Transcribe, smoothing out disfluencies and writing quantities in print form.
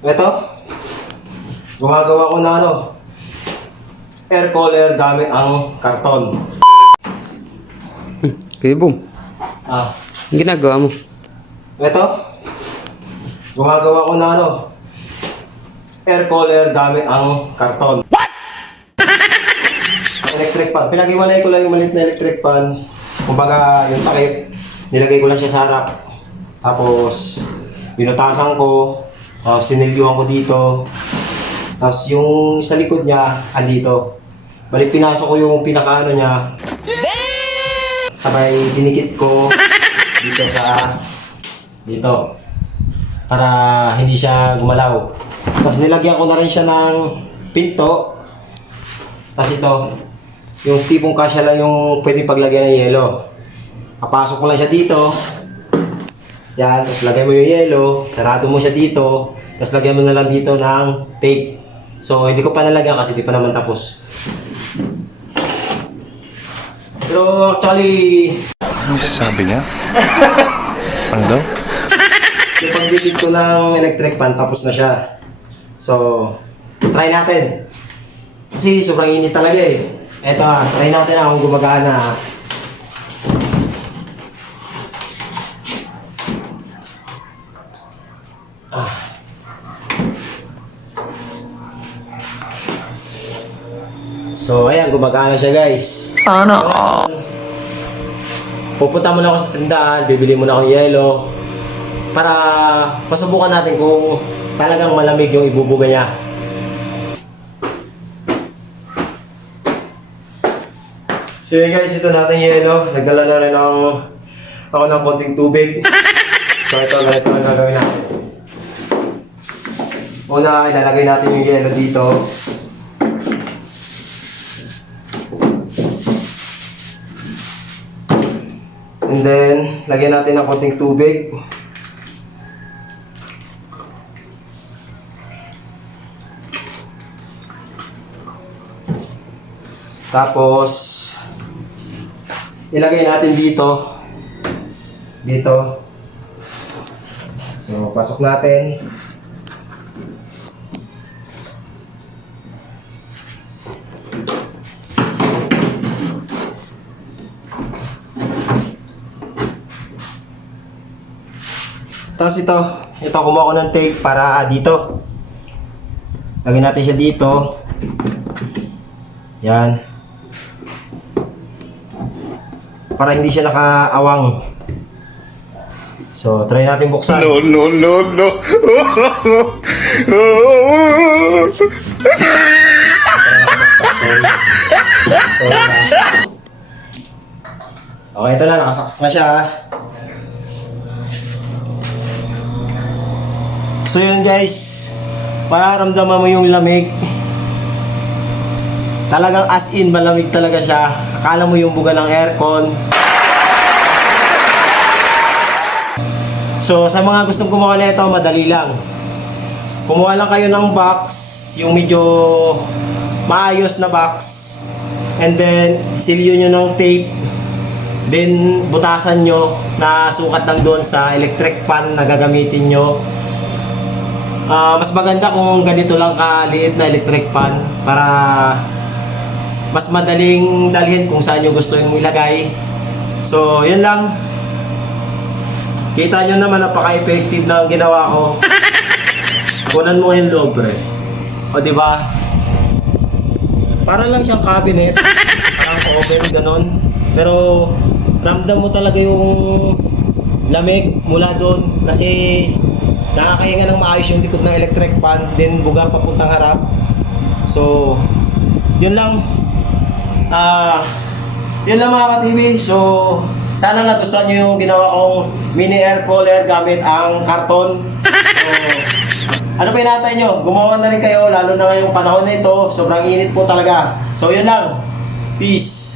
Ito, gumagawa ko na air cooler gamit ang karton. Kuya Bong, Ah, ang ginagawa mo? ito, gumagawa ko na air cooler gamit ang karton. What? Ang electric fan, pinag-iwalay ko lang yung maliit na electric fan. Kumbaga, yung takip, nilagay ko lang siya sa harap. Tapos, binutasan ko, sinilyuhan ko dito. Tapos yung sa likod niya, andito. Balik pinasok ko yung pinakaano niya. Sabay dinikit ko dito dito. Para hindi siya gumalaw. Tapos nilagyan ko na rin siya ng pinto. Tapos ito, yung tipong kasya lang yung pwede paglagyan ng yelo. Papasok ko lang siya dito. Yan, tapos lagay mo yung yelo, sarado mo siya dito, tapos lagyan mo na lang dito ng tape. So, hindi ko pa nalagyan kasi di pa naman tapos. Pero actually, Ano sasabi niya? Ano daw? yung pag-visit ko ng electric fan, tapos na siya. So, try natin. Kasi sobrang init talaga eh. Eto try natin kung gumagana. So, ayan, gumagana siya guys. Sana Pupunta muna ako sa tindahan, bibili muna ako ng yelo para masubukan natin kung talagang malamig yung ibubuga niya. So yun guys, ito natin yung yelo. Nagdala na rin ako ng konting tubig. So ito ang gagawin natin. Una, ilalagay natin yung yelo dito. And then, lagyan natin ng konting tubig. Tapos, ilagay natin dito. Dito. So, pasok natin. Tapos ito kumuha ko ng tape para dito. Lagyan natin siya dito. Yan. Para hindi siya nakaawang. So, try natin buksan. No. Okay, ito na. Nakasaksak na siya. So yun guys, mararamdaman mo yung lamig. Talagang as in, malamig talaga siya. Akala mo yung buga ng aircon. So sa mga gustong kumuha nito, madali lang. Kumuha lang kayo ng box, yung medyo maayos na box. And then, silyo nyo ng tape. Then, butasan nyo na sukat lang doon sa electric fan na gagamitin nyo. Mas maganda kung ganito lang kaliit na electric fan para mas madaling dalhin kung saan nyo gusto yung ilagay. So, yun lang. Kita nyo naman napaka-effective na ang ginawa ko. Kunan mo yung loob, pre. O, diba? Para lang siyang cabinet. Parang open, ganon. Pero, ramdam mo talaga yung lamig mula doon. Kasi, nakakahinga ng maayos yung likod ng electric fan, then buga papuntang harap. So, yun lang. Yun lang mga ka-TV. So, sana nagustuhan nyo yung ginawa kong mini air cooler gamit ang karton. So, ano pa inatay nyo? Gumawa na rin kayo, lalo na ngayong panahon na ito. Sobrang init po talaga. So, yun lang. Peace.